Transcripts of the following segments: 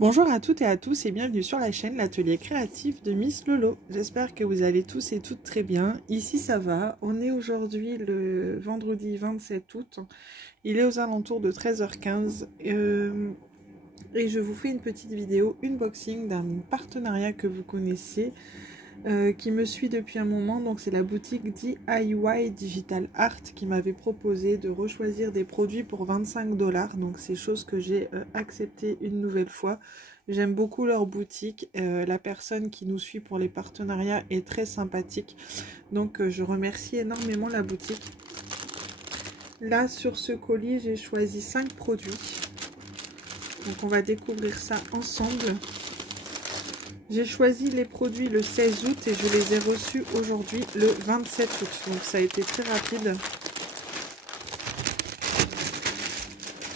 Bonjour à toutes et à tous et bienvenue sur la chaîne L'Atelier Créatif de Miss Lolo. J'espère que vous allez tous et toutes très bien. Ici ça va, on est aujourd'hui le vendredi 27 août. Il est aux alentours de 13h15 et je vous fais une petite vidéo unboxing d'un partenariat que vous connaissez, qui me suit depuis un moment. Donc c'est la boutique DIY Digital Art qui m'avait proposé de rechoisir des produits pour 25 $. Donc c'est chose que j'ai accepté une nouvelle fois. J'aime beaucoup leur boutique. La personne qui nous suit pour les partenariats est très sympathique. Donc je remercie énormément la boutique. Là sur ce colis j'ai choisi 5 produits. Donc on va découvrir ça ensemble. J'ai choisi les produits le 16 août et je les ai reçus aujourd'hui le 27 août. Donc ça a été très rapide.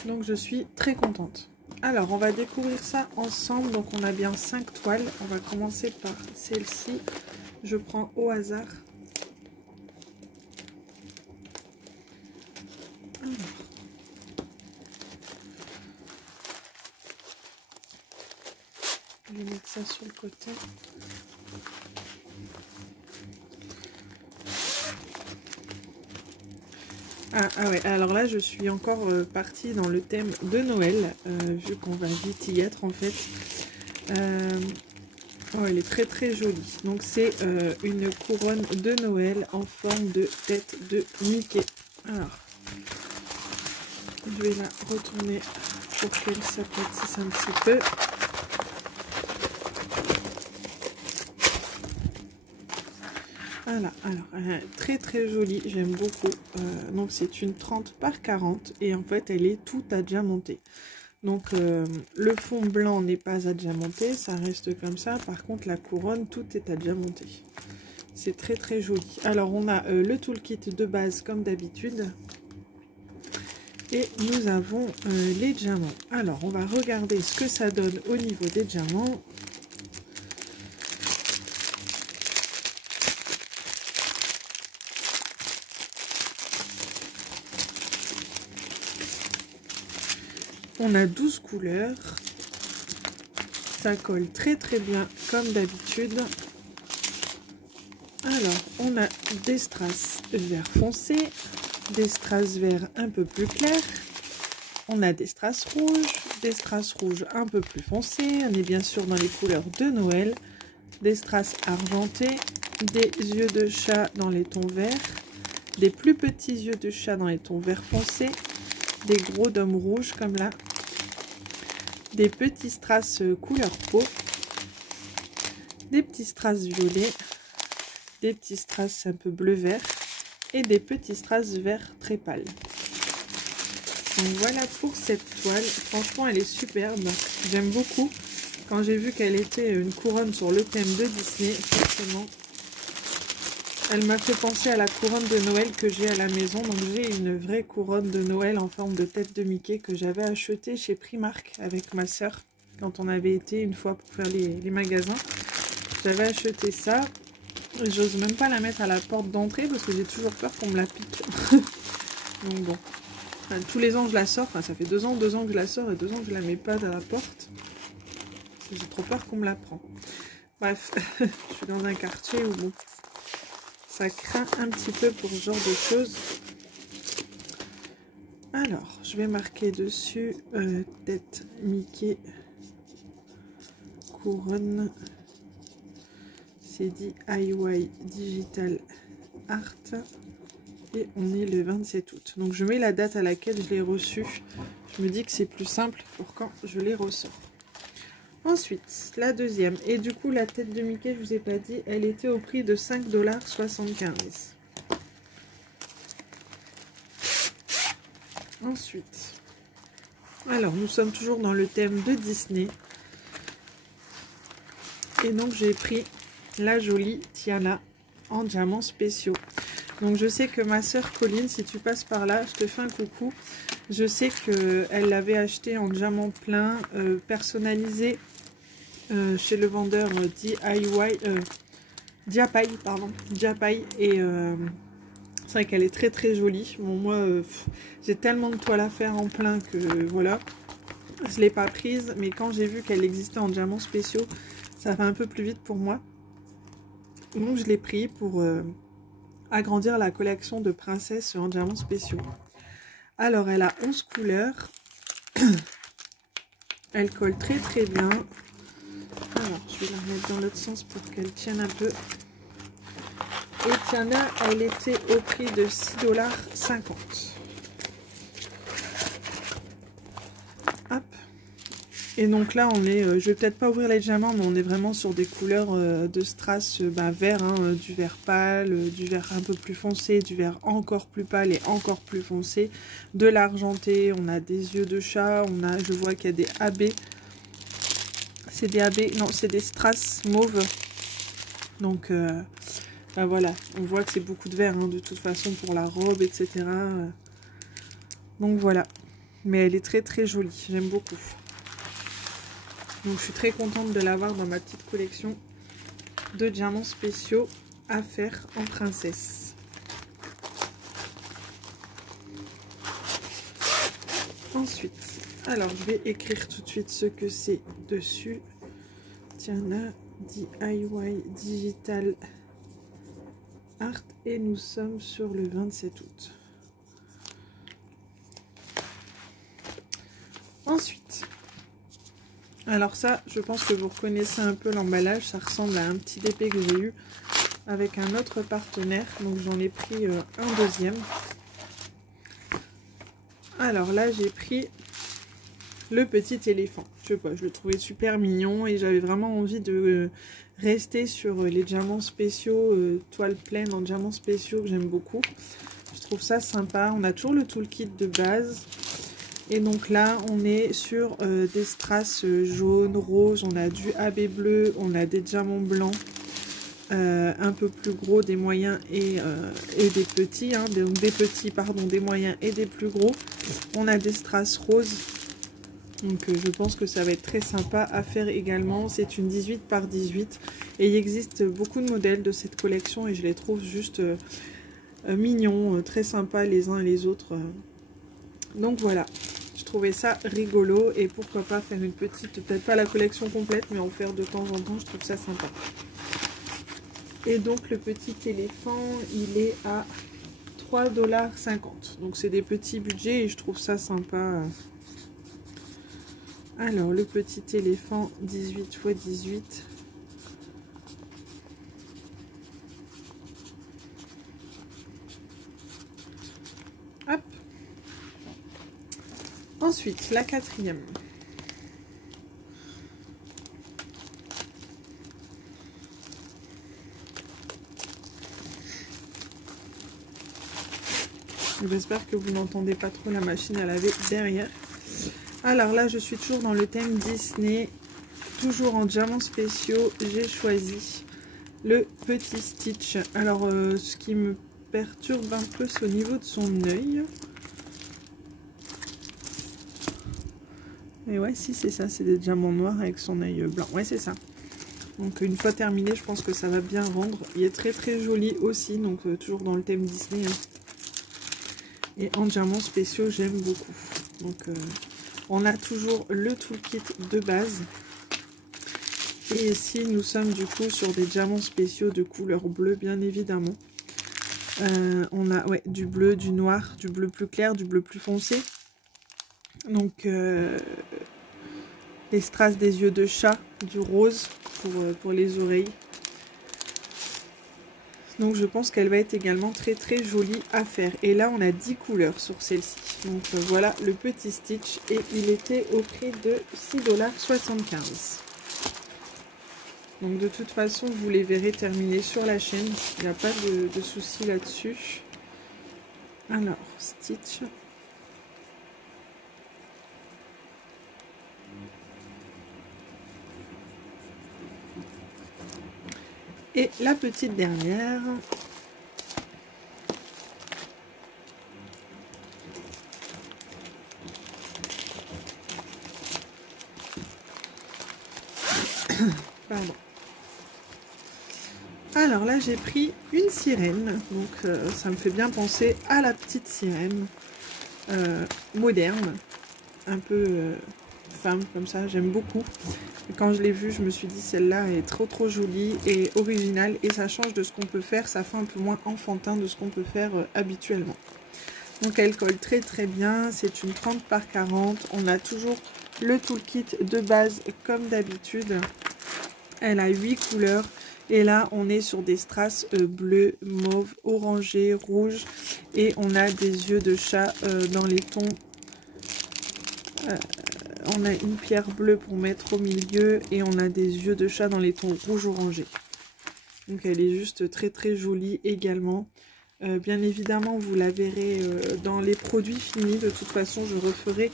Donc je suis très contente. Alors on va découvrir ça ensemble. Donc on a bien 5 toiles. On va commencer par celle-ci. Je prends au hasard. Alors. Je vais mettre ça sur le côté. Ah ouais, alors là je suis encore partie dans le thème de Noël, vu qu'on va vite y être en fait. Oh, elle est très très jolie. Donc c'est une couronne de Noël en forme de tête de Mickey. Alors, je vais la retourner pour qu'elle s'aplatisse un petit peu. Voilà, alors elle est très très jolie, j'aime beaucoup. Donc c'est une 30 par 40 et en fait elle est toute adiamantée. Donc le fond blanc n'est pas adiamanté, ça reste comme ça. Par contre la couronne, tout est adiamanté. C'est très très joli. Alors on a le toolkit de base comme d'habitude. Et nous avons les diamants. Alors on va regarder ce que ça donne au niveau des diamants. On a 12 couleurs, ça colle très très bien comme d'habitude. Alors on a des strass vert foncé, des strass vert un peu plus clair, on a des strass rouges un peu plus foncés, on est bien sûr dans les couleurs de Noël, des strass argentés, des yeux de chat dans les tons verts, des plus petits yeux de chat dans les tons vert foncé, des gros dômes rouges comme là, des petits strass couleur peau, des petits strass violets, des petits strass un peu bleu-vert et des petits strass vert très pâle. Donc voilà pour cette toile. Franchement, elle est superbe. J'aime beaucoup. Quand j'ai vu qu'elle était une couronne sur le thème de Disney, forcément, elle m'a fait penser à la couronne de Noël que j'ai à la maison. Donc j'ai une vraie couronne de Noël en forme de tête de Mickey que j'avais achetée chez Primark avec ma soeur quand on avait été une fois pour faire les magasins. J'avais acheté ça. J'ose même pas la mettre à la porte d'entrée parce que j'ai toujours peur qu'on me la pique. Donc bon, enfin, tous les ans je la sors. Enfin, ça fait 2 ans que je la sors et 2 ans que je la mets pas à la porte. J'ai trop peur qu'on me la prenne. Bref, je suis dans un quartier où bon, ça craint un petit peu pour ce genre de choses. Alors, je vais marquer dessus tête Mickey, couronne, c'est DIY Digital Art et on est le 27 août. Donc je mets la date à laquelle je l'ai reçu. Je me dis que c'est plus simple pour quand je les ressors. Ensuite, la deuxième. Et du coup, la tête de Mickey, je vous ai pas dit, elle était au prix de 5,75 $. Ensuite, alors nous sommes toujours dans le thème de Disney. Et donc j'ai pris la jolie Tiana en diamants spéciaux. Donc je sais que ma soeur Colline, si tu passes par là, je te fais un coucou. Je sais qu'elle l'avait acheté en diamant plein, personnalisé chez le vendeur Diapai, et c'est vrai qu'elle est très très jolie. Bon, moi j'ai tellement de toiles à faire en plein que voilà. Je ne l'ai pas prise, mais quand j'ai vu qu'elle existait en diamants spéciaux, ça va un peu plus vite pour moi. Donc je l'ai pris pour agrandir la collection de princesses en diamants spéciaux. Alors elle a 11 couleurs. Elle colle très très bien. Alors je vais la remettre dans l'autre sens pour qu'elle tienne un peu. Et Tiana, elle était au prix de 6,50 $. Hop. Et donc là, on est, je vais peut-être pas ouvrir les diamants, mais on est vraiment sur des couleurs de strass vert, hein, du vert pâle, du vert un peu plus foncé, du vert encore plus pâle et encore plus foncé, de l'argenté, on a des yeux de chat, on a, je vois qu'il y a des AB, c'est des AB, non, c'est des strass mauve. Donc ben voilà, on voit que c'est beaucoup de vert, hein, de toute façon pour la robe, etc. Donc voilà, mais elle est très très jolie, j'aime beaucoup. Donc je suis très contente de l'avoir dans ma petite collection de diamants spéciaux à faire en princesse. Ensuite, alors je vais écrire tout de suite ce que c'est dessus. Tiana DIY Digital Art et nous sommes sur le 27 août. Ensuite, alors ça, je pense que vous reconnaissez un peu l'emballage. Ça ressemble à un petit DP que j'ai eu avec un autre partenaire. Donc j'en ai pris un deuxième. Alors là, j'ai pris le petit éléphant. Je sais pas, je le trouvais super mignon et j'avais vraiment envie de rester sur les diamants spéciaux, toile pleine en diamants spéciaux que j'aime beaucoup. Je trouve ça sympa. On a toujours le toolkit de base. Et donc là, on est sur des strass jaunes, roses, on a du AB bleu, on a des diamants blancs, un peu plus gros, des moyens et des petits, hein, des petits, pardon, des moyens et des plus gros. On a des strass roses, donc je pense que ça va être très sympa à faire également. C'est une 18 par 18 et il existe beaucoup de modèles de cette collection et je les trouve juste mignons, très sympas les uns et les autres. Donc voilà, je trouvais ça rigolo et pourquoi pas faire une petite, peut-être pas la collection complète, mais en faire de temps en temps, je trouve ça sympa. Et donc le petit éléphant, il est à 3,50 $. Donc c'est des petits budgets et je trouve ça sympa. Alors le petit éléphant 18 x 18. Hop. Ensuite, la quatrième. J'espère que vous n'entendez pas trop la machine à laver derrière. Alors là, je suis toujours dans le thème Disney. Toujours en diamants spéciaux, j'ai choisi le petit Stitch. Alors, ce qui me perturbe un peu, c'est au niveau de son œil. Et ouais, si c'est ça, c'est des diamants noirs avec son œil blanc. Ouais, c'est ça. Donc une fois terminé, je pense que ça va bien rendre. Il est très très joli aussi, donc toujours dans le thème Disney. Hein. Et en diamants spéciaux, j'aime beaucoup. Donc on a toujours le toolkit de base. Et ici, nous sommes du coup sur des diamants spéciaux de couleur bleue, bien évidemment. On a ouais, du bleu, du noir, du bleu plus clair, du bleu plus foncé. Donc les strass des yeux de chat, du rose pour les oreilles. Donc je pense qu'elle va être également très très jolie à faire. Et là on a 10 couleurs sur celle-ci. Donc voilà le petit Stitch et il était au prix de 6,75 $. Donc de toute façon vous les verrez terminer sur la chaîne. Il n'y a pas de souci là-dessus. Alors Stitch. Et la petite dernière. Pardon. Alors là, j'ai pris une sirène. Donc ça me fait bien penser à la petite sirène moderne. Un peu femme comme ça, j'aime beaucoup. Et quand je l'ai vue, je me suis dit celle-là est trop jolie et originale et ça change de ce qu'on peut faire, ça fait un peu moins enfantin de ce qu'on peut faire habituellement. Donc elle colle très bien, c'est une 30 par 40, on a toujours le toolkit de base comme d'habitude. Elle a 8 couleurs et là on est sur des strass bleu, mauve, orangé, rouge et on a des yeux de chat dans les tons. On a une pierre bleue pour mettre au milieu et on a des yeux de chat dans les tons rouge orangé. Donc elle est juste très jolie également. Bien évidemment, vous la verrez dans les produits finis. De toute façon, je referai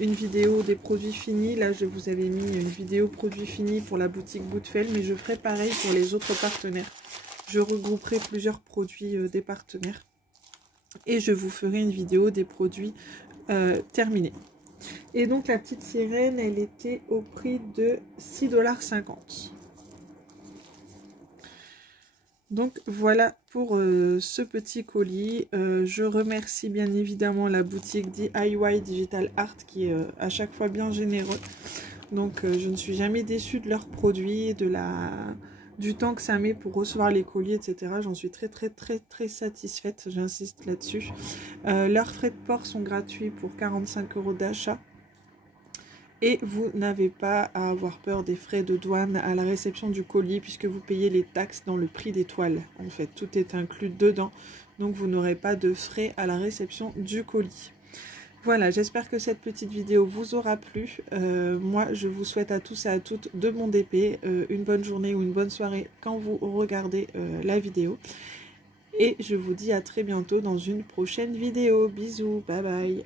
une vidéo des produits finis. Là, je vous avais mis une vidéo produits finis pour la boutique Boutefel, mais je ferai pareil pour les autres partenaires. Je regrouperai plusieurs produits des partenaires et je vous ferai une vidéo des produits terminés. Et donc, la petite sirène, elle était au prix de 6,50 $. Donc voilà pour ce petit colis. Je remercie bien évidemment la boutique DIY Digital Art qui est à chaque fois bien généreux. Donc je ne suis jamais déçue de leurs produits, du temps que ça met pour recevoir les colis, etc. J'en suis très satisfaite, j'insiste là-dessus. Leurs frais de port sont gratuits pour 45 € d'achat. Et vous n'avez pas à avoir peur des frais de douane à la réception du colis puisque vous payez les taxes dans le prix des toiles. En fait, tout est inclus dedans. Donc, vous n'aurez pas de frais à la réception du colis. Voilà, j'espère que cette petite vidéo vous aura plu. Moi, je vous souhaite à tous et à toutes de bon DP, une bonne journée ou une bonne soirée quand vous regardez la vidéo. Et je vous dis à très bientôt dans une prochaine vidéo. Bisous, bye bye.